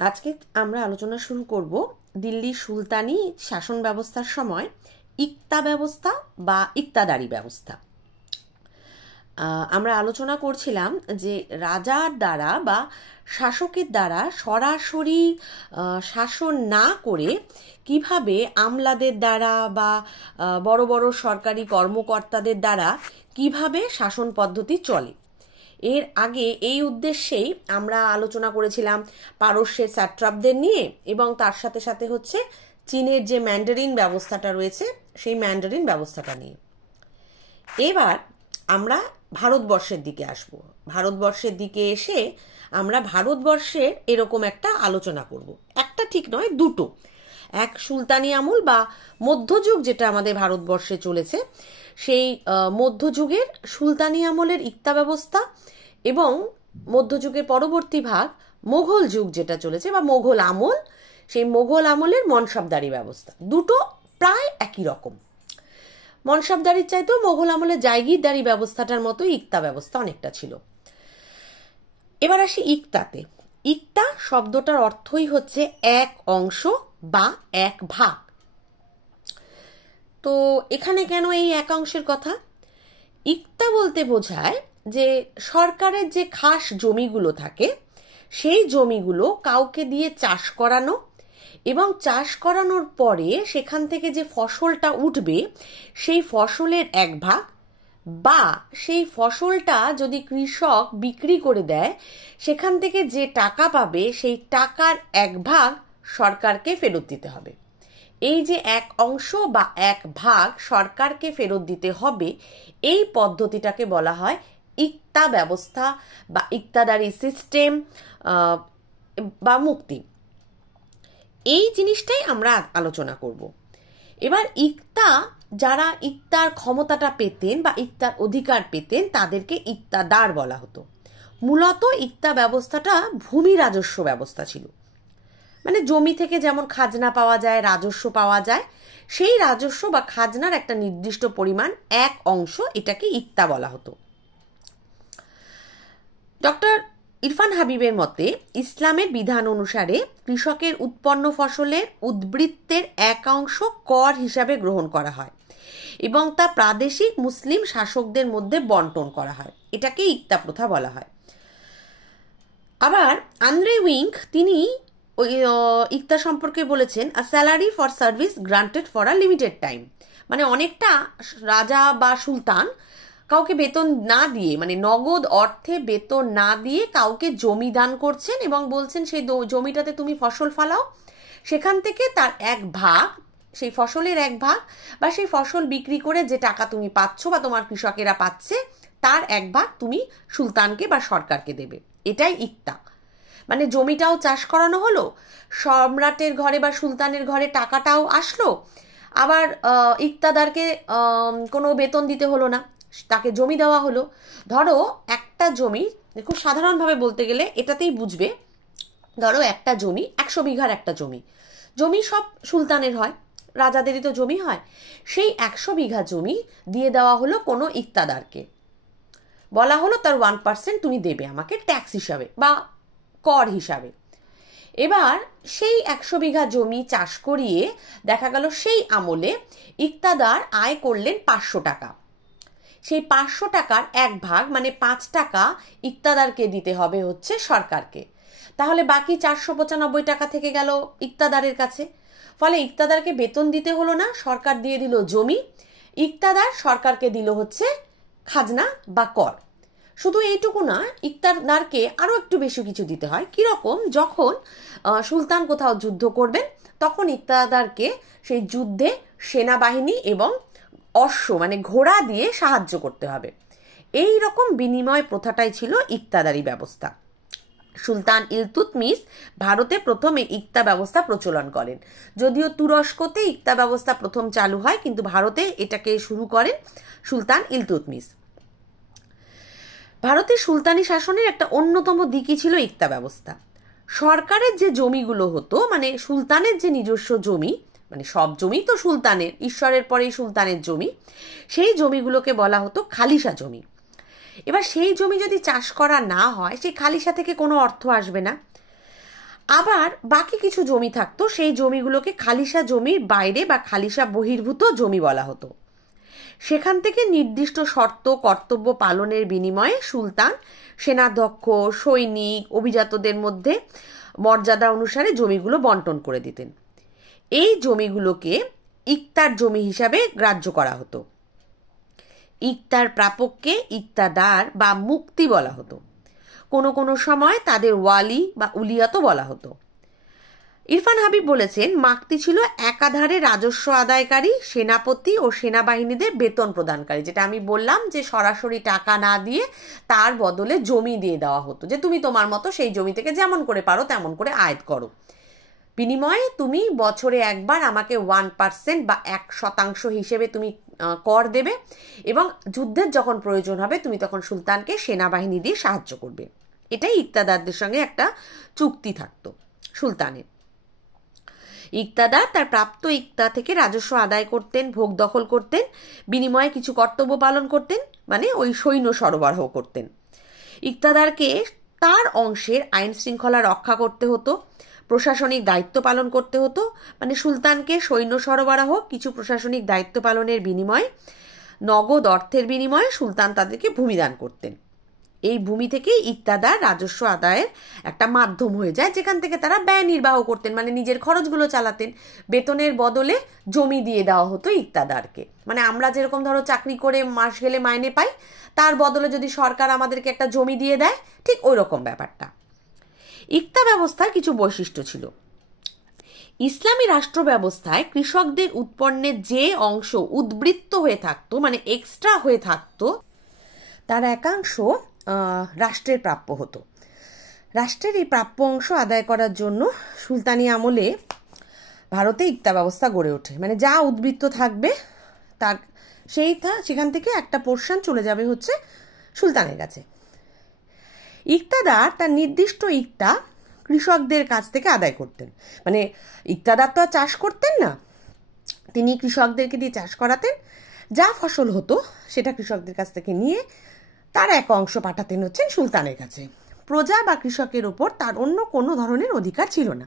আজকে আমরা আলোচনা শুরু করব দিল্লির সুলতানি শাসন ব্যবস্থার সময় ইক্তা ব্যবস্থা বা ইক্তাদারি ব্যবস্থা। আমরা আলোচনা করছিলাম যে রাজার দ্বারা বা শাসকের দ্বারা সরাসরি শাসন না করে কিভাবে আমলাদের দ্বারা বা বড় বড় সরকারি কর্মকর্তাদের দ্বারা কিভাবে শাসন পদ্ধতি চলে। এর আগে এই উদ্দেশ্যেই আমরা আলোচনা করেছিলাম পারস্যের স্যাট্রাপদের নিয়ে এবং তার সাথে সাথে হচ্ছে চীনের যে ম্যান্ডারিন ব্যবস্থাটা রয়েছে সেই ম্যান্ডারিন ব্যবস্থাটা নিয়ে। এবার আমরা ভারতবর্ষের দিকে আসব। ভারতবর্ষের দিকে এসে আমরা ভারতবর্ষের এরকম একটা আলোচনা করব। একটা ঠিক নয়, দুটো। এক সুলতানি আমল বা মধ্যযুগ যেটা আমাদের ভারতবর্ষে চলেছে, সেই মধ্যযুগের সুলতানি আমলের ইক্তা ব্যবস্থা এবং মধ্যযুগের পরবর্তী ভাগ মোঘল যুগ যেটা চলেছে বা মোঘল আমল, সেই মোঘল আমলের মনসবদারি ব্যবস্থা। দুটো প্রায় একই রকম। মনসবদারির চাইতেও মোঘল আমলের জায়গিরদারি ব্যবস্থাটার মতো ইক্তা ব্যবস্থা অনেকটা ছিল। এবার আসি ইক্তাতে। ইক্তা শব্দটার অর্থই হচ্ছে এক অংশ বা এক ভাগ। তো এখানে কেন এই এক অংশের কথা? ইক্তা বলতে বোঝায় যে সরকারের যে খাস জমিগুলো থাকে সেই জমিগুলো কাউকে দিয়ে চাষ করানো এবং চাষ করানোর পরে সেখান থেকে যে ফসলটা উঠবে সেই ফসলের এক ভাগ, বা সেই ফসলটা যদি কৃষক বিক্রি করে দেয় সেখান থেকে যে টাকা পাবে সেই টাকার এক ভাগ সরকারকে ফেরত দিতে হবে। এই যে এক অংশ বা এক ভাগ সরকারকে ফেরত দিতে হবে, এই পদ্ধতিটাকে বলা হয় ইক্তা ব্যবস্থা বা ইক্তাদারি সিস্টেম বা মুক্তি। এই জিনিসটাই আমরা আলোচনা করব। এবার ইক্তা, যারা ইক্তার ক্ষমতাটা পেতেন বা ইক্তার অধিকার পেতেন তাদেরকে ইক্তাদার বলা হতো। মূলত ইক্তা ব্যবস্থাটা ভূমি রাজস্ব ব্যবস্থা ছিল। মানে জমি থেকে যেমন খাজনা পাওয়া যায়, রাজস্ব পাওয়া যায়, সেই রাজস্ব বা খাজনার একটা নির্দিষ্ট পরিমাণ, এক অংশ, এটাকে ইক্তা বলা হতো। ডক্টর ইরফান হাবিবের মতে ইসলামের বিধান অনুসারে কৃষকের উৎপন্ন ফসলের উদ্বৃত্তের এক অংশ কর হিসাবে গ্রহণ করা হয় এবং তা প্রাদেশিক মুসলিম শাসকদের মধ্যে বন্টন করা হয়। এটাকে ইক্তা প্রথা বলা হয়। আবার আন্দ্রে উইঙ্ক তিনি ওই ইক্তা সম্পর্কে বলেছেন, a salary for service granted for a limited time. মানে অনেকটা রাজা বা সুলতান কাউকে বেতন না দিয়ে, মানে নগদ অর্থে বেতন না দিয়ে কাউকে জমি দান করছেন এবং বলছেন সেই জমিটাতে তুমি ফসল ফলাও, সেখান থেকে তার এক ভাগ, সেই ফসলের এক ভাগ বা সেই ফসল বিক্রি করে যে টাকা তুমি পাচ্ছ বা তোমার কৃষকেরা পাচ্ছে তার এক ভাগ তুমি সুলতানকে বা সরকারকে দেবে। এটাই ইক্তা। মানে জমিটাও চাষ করানো হলো, সম্রাটের ঘরে বা সুলতানের ঘরে টাকাটাও আসলো, আবার ইক্তাদারকে কোনো বেতন দিতে হলো না, তাকে জমি দেওয়া হলো। ধরো একটা জমি, খুব সাধারণভাবে বলতে গেলে এটাতেই বুঝবে, ধরো একটা জমি 100 বিঘার একটা জমি, জমি সব সুলতানের হয়, রাজাদেরই তো জমি হয়, সেই 100 বিঘা জমি দিয়ে দেওয়া হলো কোনো ইক্তাদারকে, বলা হলো তার 1% তুমি দেবে আমাকে ট্যাক্স হিসাবে বা কর হিসাবে। এবার সেই 100 বিঘা জমি চাষ করিয়ে দেখা গেল সেই আমলে ইক্তাদার আয় করলেন 500 টাকা। সেই 500 টাকার এক ভাগ মানে 5 টাকা ইক্তাদারকে দিতে হবে হচ্ছে সরকারকে। তাহলে বাকি 495 টাকা থেকে গেল ইক্তাদারের কাছে। ফলে ইক্তাদারকে বেতন দিতে হলো না, সরকার দিয়ে দিল জমি, ইক্তাদার সরকারকে দিল হচ্ছে খাজনা বা কর। শুধু এইটুকু না, ইক্তাদারকে আরো একটু বেশি কিছু দিতে হয়। কিরকম? যখন সুলতান কোথাও যুদ্ধ করবেন তখন ইক্তাদারকে সেই যুদ্ধে সেনাবাহিনী এবং অশ্ব মানে ঘোড়া দিয়ে সাহায্য করতে হবে। এই রকম বিনিময় প্রথাটাই ছিল ইক্তাদারি ব্যবস্থা। সুলতান ইলতুৎমিশ ভারতে প্রথম এই ইক্তা ব্যবস্থা প্রচলন করেন। যদিও তুরস্কতে ইক্তা ব্যবস্থা প্রথম চালু হয়, কিন্তু ভারতে এটাকে শুরু করেন সুলতান ইলতুৎমিশ। ভারতের সুলতানি শাসনের একটা অন্যতম দিকই ছিল ইক্তা ব্যবস্থা। সরকারের যে জমিগুলো হতো, মানে সুলতানের যে নিজস্ব জমি, মানে সব জমি তো সুলতানের, ঈশ্বরের পরেই সুলতানের জমি, সেই জমিগুলোকে বলা হতো খালিসা জমি। এবার সেই জমি যদি চাষ করা না হয় সেই খালিসা থেকে কোনো অর্থ আসবে না। আবার বাকি কিছু জমি থাকতো, সেই জমিগুলোকে খালিসা জমির বাইরে বা খালিসা বহির্ভূত জমি বলা হতো। সেখান থেকে নির্দিষ্ট শর্ত কর্তব্য পালনের বিনিময়ে সুলতান সেনাধ্যক্ষ, সৈনিক, অভিজাতদের মধ্যে মর্যাদা অনুসারে জমিগুলো বন্টন করে দিতেন। এই জমিগুলোকে ইকতার জমি হিসাবে গ্রাহ্য করা হতো। ইকতার প্রাপককে ইকতাদার বা মুক্তি বলা হতো। কোনো কোনো সময় তাদের ওয়ালি বা উলিয়াতও বলা হতো। ইরফান হাবিব বলেছেন, মাকতি ছিল একাধারে রাজস্ব আদায়কারী, সেনাপতি ও সেনাবাহিনীদের বেতন প্রদানকারী। যেটা আমি বললাম যে সরাসরি টাকা না দিয়ে তার বদলে জমি দিয়ে দেওয়া হতো, যে তুমি তোমার মতো সেই জমি থেকে যেমন করে পারো তেমন করে আয়াত করো, বিনিময়ে তুমি বছরে একবার আমাকে 1% বা 1% হিসেবে তুমি কর দেবে, এবং যুদ্ধের যখন প্রয়োজন হবে তুমি তখন সুলতানকে সেনাবাহিনী দিয়ে সাহায্য করবে। এটাই ইকতাদারদের সঙ্গে একটা চুক্তি থাকতো সুলতানের। ইকতাদার তার প্রাপ্ত ইকতা থেকে রাজস্ব আদায় করতেন, ভোগ দখল করতেন, বিনিময়ে কিছু কর্তব্য পালন করতেন, মানে ওই সৈন্য সরবরাহ করতেন। ইকতাদারকে তার অংশের আইন শৃঙ্খলা রক্ষা করতে হতো, প্রশাসনিক দায়িত্ব পালন করতে হতো, মানে সুলতানকে সৈন্য সরবরাহ, কিছু প্রশাসনিক দায়িত্ব পালনের বিনিময়ে, নগদ অর্থের বিনিময়ে সুলতান তাদেরকে ভূমিদান করতেন। এই ভূমি থেকে ইকতাদার রাজস্ব আদায়ের একটা মাধ্যম হয়ে যায়, যেখান থেকে তারা ব্যয় নির্বাহ করতেন, মানে নিজের খরচগুলো চালাতেন। বেতনের বদলে জমি দিয়ে দেওয়া হতো ইকতাদারকে। মানে আমরা যেরকম ধরো চাকরি করে মাস গেলে মাইনে পাই, তার বদলে যদি সরকার আমাদেরকে একটা জমি দিয়ে দেয়, ঠিক ওই রকম ব্যাপারটা। ইকতা ব্যবস্থার কিছু বৈশিষ্ট্য ছিল। ইসলামী রাষ্ট্র ব্যবস্থায় কৃষকদের উৎপন্নের যে অংশ উদ্বৃত্ত হয়ে থাকতো, মানে এক্সট্রা হয়ে থাকতো, তার একাংশ রাষ্ট্রের প্রাপ্য হতো। রাষ্ট্রের এই প্রাপ্য অংশ আদায় করার জন্য সুলতানি আমলে ভারতে ইকতা ব্যবস্থা গড়ে ওঠে। মানে যা উদ্বৃত্ত থাকবে তার সেখান থেকে একটা পোর্শন চলে যাবে হচ্ছে সুলতানের কাছে। ইকতাদার তার নির্দিষ্ট ইকতা কৃষকদের কাছ থেকে আদায় করতেন। মানে ইকতাদার তো আর চাষ করতেন না, তিনি কৃষকদেরকে দিয়ে চাষ করাতেন। যা ফসল হতো সেটা কৃষকদের কাছ থেকে নিয়ে তার এক অংশ পাঠাতেন হচ্ছেন সুলতানের কাছে। প্রজা বা কৃষকের ওপর তার অন্য কোনো ধরনের অধিকার ছিল না।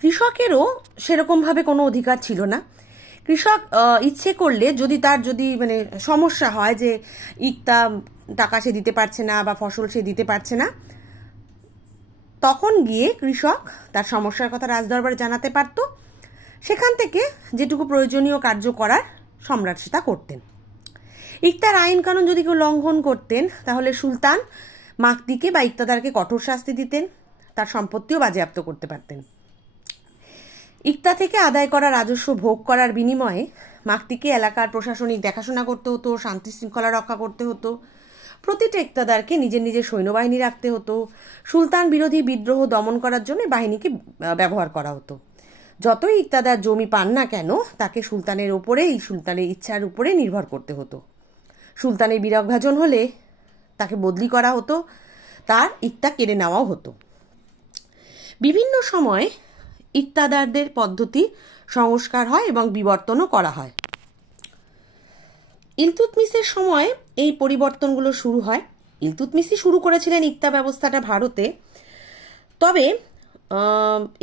কৃষকেরও সেরকমভাবে কোনো অধিকার ছিল না। কৃষক ইচ্ছে করলে যদি মানে সমস্যা হয় যে ইকতা টাকা সে দিতে পারছে না বা ফসল সে দিতে পারছে না, তখন গিয়ে কৃষক তার সমস্যার কথা রাজদরবারে জানাতে পারত। সেখান থেকে যেটুকু প্রয়োজনীয় কার্য করার সম্রাট সেটা করতেন। ইকতার আইন কানুন যদি কেউ লঙ্ঘন করতেন, তাহলে সুলতান মাকতিকে বা ইকতাদারকে কঠোর শাস্তি দিতেন, তার সম্পত্তিও বাজেয়াপ্ত করতে পারতেন। ইকতা থেকে আদায় করা রাজস্ব ভোগ করার বিনিময়ে মাকতিকে এলাকার প্রশাসনিক দেখাশোনা করতে হতো, শান্তি শৃঙ্খলা রক্ষা করতে হতো। প্রতিটা ইকতাদারকে নিজের নিজের সৈন্যবাহিনী রাখতে হতো। সুলতান বিরোধী বিদ্রোহ দমন করার জন্য বাহিনীকে ব্যবহার করা হতো। যতই ইকতাদার জমি পান না কেন, তাকে সুলতানের ইচ্ছার উপরে নির্ভর করতে হতো। সুলতানের বিরাগভাজন হলে তাকে বদলি করা হতো, তার ইকতা কেড়ে নেওয়াও হতো। বিভিন্ন সময়ে ইকতাদারদের পদ্ধতি সংস্কার হয় এবং বিবর্তনও করা হয়। ইলতুৎমিশের সময় এই পরিবর্তনগুলো শুরু হয়। ইলতুৎমিশই শুরু করেছিলেন ইকতা ব্যবস্থাটা ভারতে। তবে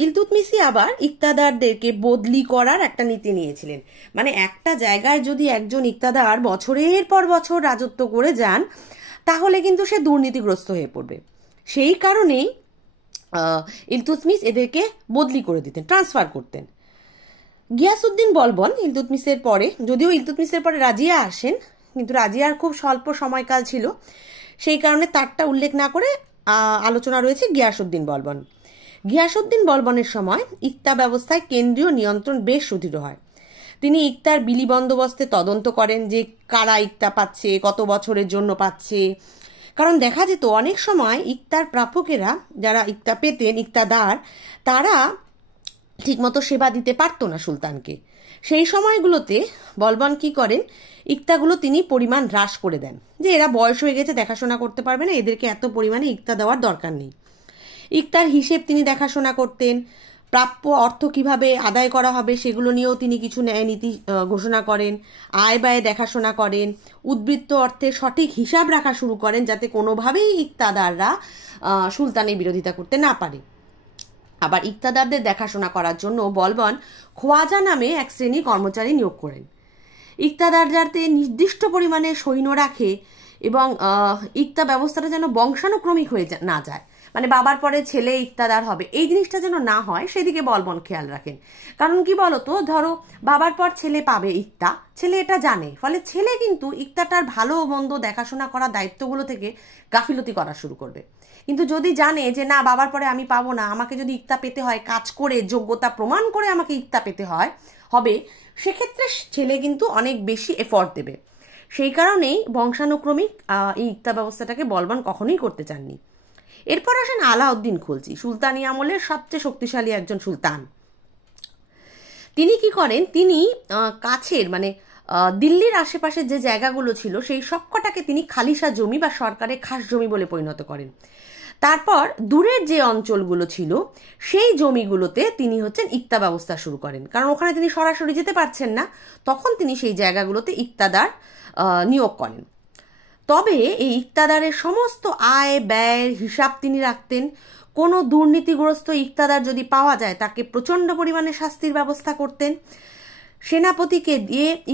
ইলতুৎমিশই আবার ইকতাদারদেরকে বদলি করার একটা নীতি নিয়েছিলেন। মানে একটা জায়গায় যদি একজন ইকতাদার বছরের পর বছর রাজত্ব করে যান, তাহলে কিন্তু সে দুর্নীতিগ্রস্ত হয়ে পড়বে। সেই কারণেই ইলতুৎমিশ এদেরকে বদলি করে দিতেন, ট্রান্সফার করতেন। গিয়াসউদ্দিন বলবন ইলতুৎমিশের পরে, যদিও ইলতুৎমিশের পরে রাজিয়া আসেন, কিন্তু রাজিয়ার খুব স্বল্প সময়কাল ছিল, সেই কারণে তারটা উল্লেখ না করে আলোচনা রয়েছে গিয়াসউদ্দিন বলবন। গিয়াসউদ্দিন বলবনের সময় ইকতা ব্যবস্থায় কেন্দ্রীয় নিয়ন্ত্রণ বেশ সুদৃঢ় হয়। তিনি ইকতার বিলি বন্দোবস্তে তদন্ত করেন যে কারা ইকতা পাচ্ছে, কত বছরের জন্য পাচ্ছে। কারণ দেখা যেত অনেক সময় ইকতার প্রাপকেরা, যারা ইকতা পেতেন, ইকতাদার, তারা ঠিকমতো সেবা দিতে পারতো না সুলতানকে। সেই সময়গুলোতে বলবন কি করেন, ইকতাগুলো তিনি পরিমাণ হ্রাস করে দেন, যে এরা বয়স হয়ে গেছে, দেখাশোনা করতে পারবে না, এদেরকে এত পরিমাণে ইকতা দেওয়ার দরকার নেই। ইকতার হিসেব তিনি দেখাশোনা করতেন, প্রাপ্য অর্থ কিভাবে আদায় করা হবে সেগুলো নিয়েও তিনি কিছু ন্যায় নীতি ঘোষণা করেন, আয় ব্যয় দেখাশোনা করেন, উদ্বৃত্ত অর্থের সঠিক হিসাব রাখা শুরু করেন যাতে কোনোভাবেই ইকতাদাররা সুলতানের বিরোধিতা করতে না পারে। আবার ইকতাদারদের দেখাশোনা করার জন্য বলবন খোয়াজা নামে এক শ্রেণীর কর্মচারী নিয়োগ করেন। ইকতাদার যাতে নির্দিষ্ট পরিমাণে সৈন্য রাখে এবং ইকতা ব্যবস্থাটা যেন বংশানুক্রমিক হয়ে না যায়, মানে বাবার পরে ছেলে ইকতাদার হবে, এই জিনিসটা যেন না হয় সেদিকে বলবন খেয়াল রাখেন। কারণ কি বলতো, ধরো বাবার পর ছেলে পাবে ইকতা, ছেলে এটা জানে, ফলে ছেলে কিন্তু ইকতাটার ভালো মন্দ দেখাশোনা করা দায়িত্বগুলো থেকে গাফিলতি করা শুরু করবে। কিন্তু যদি জানে যে না বাবার পরে আমি পাবো না, আমাকে যদি ইকতা পেতে হয় কাজ করে যোগ্যতা প্রমাণ করে আমাকে ইকতা পেতে হবে, সেক্ষেত্রে ছেলে কিন্তু অনেক বেশি এফর্ট দেবে। সেই কারণেই বংশানুক্রমিক এই ইকতা ব্যবস্থাটাকে বলবন কখনোই করতে চাননি। এরপর আসেন আলাউদ্দিন খলজি, সুলতানি আমলের সবচেয়ে শক্তিশালী একজন সুলতান। তিনি কি করেন, তিনি কাছের মানে দিল্লির আশেপাশে যে জায়গাগুলো ছিল সেই সবকটাকে তিনি খালিসা জমি বা সরকারের খাস জমি বলে পরিণত করেন। তারপর দূরের যে অঞ্চলগুলো ছিল সেই জমিগুলোতে তিনি ইকতা ব্যবস্থা শুরু করেন, কারণ ওখানে তিনি সরাসরি যেতে পারছেন না, তখন তিনি সেই জায়গাগুলোতে ইকতাদার নিয়োগ করেন। তবে এই ইকতাদারের সমস্ত আয় ব্যয়ের হিসাব তিনি রাখতেন। কোনো দুর্নীতিগ্রস্ত ইকতাদার যদি পাওয়া যায় তাকে প্রচণ্ড পরিমাণে শাস্তির ব্যবস্থা করতেন। সেনাপতিকে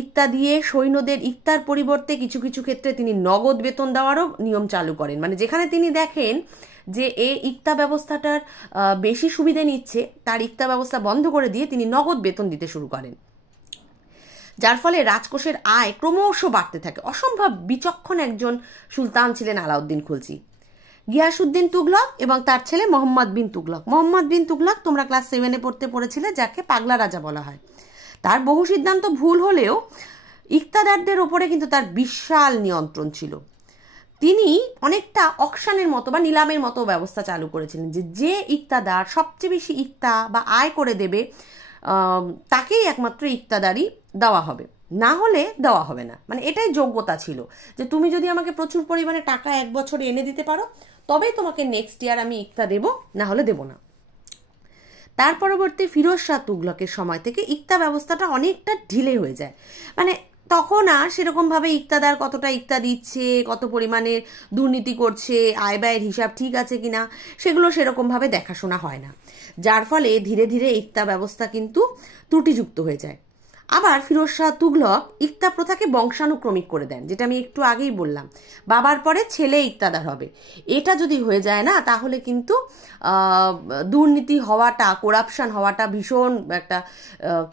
ইকতা দিয়ে সৈন্যদের ইকতার পরিবর্তে কিছু কিছু ক্ষেত্রে তিনি নগদ বেতন দেওয়ারও নিয়ম চালু করেন। মানে যেখানে তিনি দেখেন যে এই ইকতা ব্যবস্থাটার বেশি সুবিধা নিচ্ছে, তার ইকতা ব্যবস্থা বন্ধ করে দিয়ে তিনি নগদ বেতন দিতে শুরু করেন, যার ফলে রাজকোষের আয় ক্রমশ বাড়তে থাকে। অসম্ভব বিচক্ষণ একজন সুলতান ছিলেন আলাউদ্দিন খলজি। গিয়াসউদ্দিন তুগলক এবং তার ছেলে মোহাম্মদ বিন তুগলক। মোহাম্মদ বিন তুগলক তোমরা ক্লাস 7-এ পড়েছিলে, যাকে পাগলা রাজা বলা হয়। তার বহু সিদ্ধান্ত ভুল হলেও ইকতাদারদের ওপরে কিন্তু তার বিশাল নিয়ন্ত্রণ ছিল। তিনি অনেকটা অকশনের মতো বা নিলামের মতো ব্যবস্থা চালু করেছিলেন, যে ইকতাদার সবচেয়ে বেশি ইকতা বা আয় করে দেবে তাকেই একমাত্র ইকতাদারি দেওয়া হবে, না হলে দেওয়া হবে না। মানে এটাই যোগ্যতা ছিল যে তুমি যদি আমাকে প্রচুর পরিমাণে টাকা এক বছরে এনে দিতে পারো তবেই তোমাকে নেক্সট ইয়ার আমি ইকতা দেব, না হলে দেব না। তার পরবর্তী ফিরোজ শাহ তুগলকের সময় থেকে ইকতা ব্যবস্থাটা অনেকটা ঢিলে হয়ে যায়। মানে তখন আর সেরকমভাবে ইকতাদার কতটা ইকতা দিচ্ছে, কত পরিমাণে দুর্নীতি করছে, আয় ব্যয়ের হিসাব ঠিক আছে কিনা সেগুলো সেরকমভাবে দেখাশোনা হয় না, যার ফলে ধীরে ধীরে ইকতা ব্যবস্থা কিন্তু ত্রুটিযুক্ত হয়ে যায়। আবার ফিরোজ শাহ তুগলক ইকতা প্রথাকে বংশানুক্রমিক করে দেন, যেটা আমি একটু আগেই বললাম, বাবার পরে ছেলে ইকতাদার হবে। এটা যদি হয়ে যায় না তাহলে কিন্তু দুর্নীতি হওয়াটা, করাপশন হওয়াটা ভীষণ একটা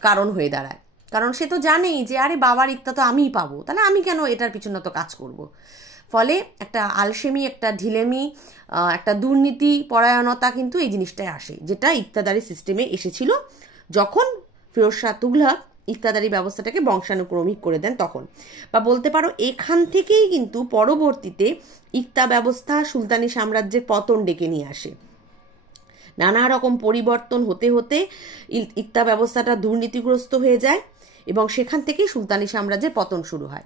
কারণ হয়ে দাঁড়ায়। কারণ সে তো জানেই যে আরে বাবার ইকতা তো আমিই পাবো, তাহলে আমি কেন এটার পিছনে তো কাজ করব। ফলে একটা আলসেমি, একটা ঢিলেমি, একটা দুর্নীতি পরায়ণতা কিন্তু এই জিনিসটাই আসে, যেটা ইকতাদারি সিস্টেমে এসেছিল যখন ফিরোজ শাহ তুগলক ইকতাদারি ব্যবস্থাটাকে বংশানুক্রমিক করে দেন তখন। বা বলতে পারো এখান থেকেই কিন্তু পরবর্তীতে ইকতা ব্যবস্থা সুলতানি সাম্রাজ্যের পতন ডেকে নিয়ে আসে। নানা রকম পরিবর্তন হতে হতে ইকতা ব্যবস্থাটা দুর্নীতিগ্রস্ত হয়ে যায় এবং সেখান থেকেই সুলতানি সাম্রাজ্যের পতন শুরু হয়।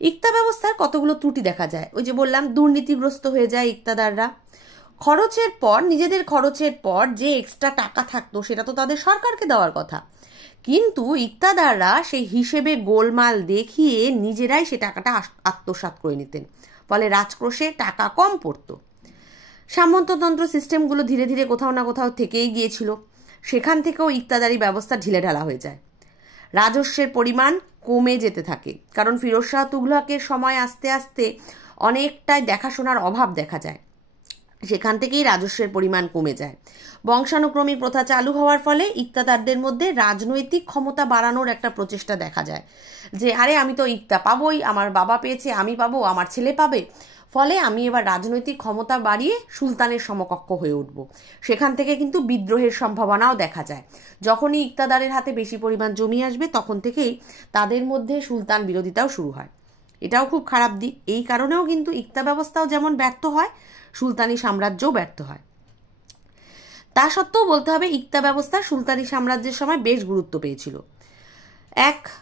ইকতা ব্যবস্থার কতগুলো ত্রুটি দেখা যায়, ওই যে বললাম দুর্নীতিগ্রস্ত হয়ে যায় ইকতাদাররা। খরচের পর, নিজেদের খরচের পর যে এক্সট্রা টাকা থাকতো সেটা তো তাদের সরকারকে দেওয়ার কথা, কিন্তু ইকতাদাররা সেই হিসেবে গোলমাল দেখিয়ে নিজেরাই সে টাকাটা আত্মসাৎ করে নিতেন, ফলে রাজকোষে টাকা কম পড়তো। সামন্ততন্ত্র সিস্টেমগুলো ধীরে ধীরে কোথাও না কোথাও থেকেই গিয়েছিল, সেখান থেকেও ইকতাদারি ব্যবস্থা ঢিলেঢালা হয়ে যায়। রাজস্বের পরিমাণ কমে যেতে থাকে, কারণ ফিরোজ শাহ তুগলকের সময় আস্তে আস্তে অনেকটাই দেখাশোনার অভাব দেখা যায়, সেখান থেকেই রাজস্বের পরিমাণ কমে যায়। বংশানুক্রমিক প্রথা চালু হওয়ার ফলে ইকতাদারদের মধ্যে রাজনৈতিক ক্ষমতা বাড়ানোর একটা প্রচেষ্টা দেখা যায়, যে আরে আমি তো ইকতা পাবোই, আমার বাবা পেয়েছে আমি পাবো, আমার ছেলে পাবে, ফলে আমি এবার রাজনৈতিক ক্ষমতা বাড়িয়ে সুলতানের সমকক্ষ হয়ে উঠব। সেখান থেকে কিন্তু বিদ্রোহের সম্ভাবনাও দেখা যায়। যখনই ইকতাদারের হাতে বেশি পরিমাণ জমি আসবে তখন থেকেই তাদের মধ্যে সুলতান বিরোধিতাও শুরু হয়। এটাও খুব খারাপ দিক। এই কারণেও কিন্তু ইকতা ব্যবস্থাও যেমন ব্যর্থ হয়, সুলতানি সাম্রাজ্যও ব্যর্থ হয়। তা সত্ত্বেও বলতে হবে ইকতা ব্যবস্থা সুলতানি সাম্রাজ্যের সময় বেশ গুরুত্ব পেয়েছিল।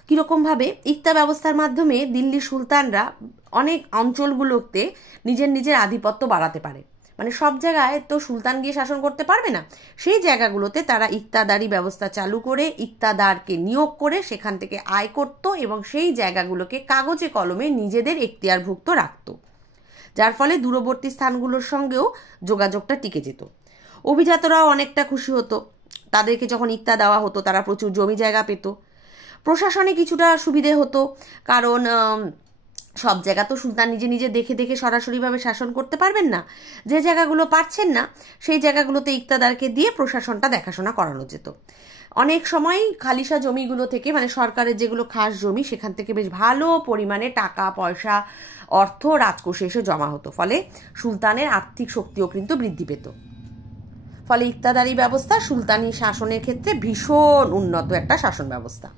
কিরকমভাবে ইকতা ব্যবস্থার মাধ্যমে দিল্লির সুলতানরা অনেক অঞ্চলগুলোতে নিজের আধিপত্য বাড়াতে পারে। মানে সব জায়গায় তো সুলতান গিয়ে শাসন করতে পারবে না, সেই জায়গাগুলোতে তারা ইকতাদারি ব্যবস্থা চালু করে ইকতাদারকে নিয়োগ করে সেখান থেকে আয় করত এবং সেই জায়গাগুলোকে কাগজে কলমে নিজেদের এখতিয়ারভুক্ত রাখত, যার ফলে দূরবর্তী স্থানগুলোর সঙ্গেও যোগাযোগটা টিকে যেত। অভিজাতরাও অনেকটা খুশি হতো, তাদেরকে যখন ইকতা দেওয়া হতো তারা প্রচুর জমি জায়গা পেত। প্রশাসনে কিছুটা সুবিধে হতো, কারণ সব জায়গা তো সুলতান নিজে নিজে দেখে দেখে সরাসরিভাবে শাসন করতে পারবেন না, যে জায়গাগুলো পারছেন না সেই জায়গাগুলোতে ইকতাদারকে দিয়ে প্রশাসনটা দেখাশোনা করানো যেত। অনেক সময় খালিশা জমিগুলো থেকে, মানে সরকারের যেগুলো খাস জমি, সেখান থেকে বেশ ভালো পরিমাণে টাকা পয়সা অর্থ রাজকোষে এসে জমা হতো, ফলে সুলতানের আর্থিক শক্তিও কিন্তু বৃদ্ধি পেত। ফলে ইকতাদারি ব্যবস্থা সুলতানি শাসনের ক্ষেত্রে ভীষণ উন্নত একটা শাসন ব্যবস্থা।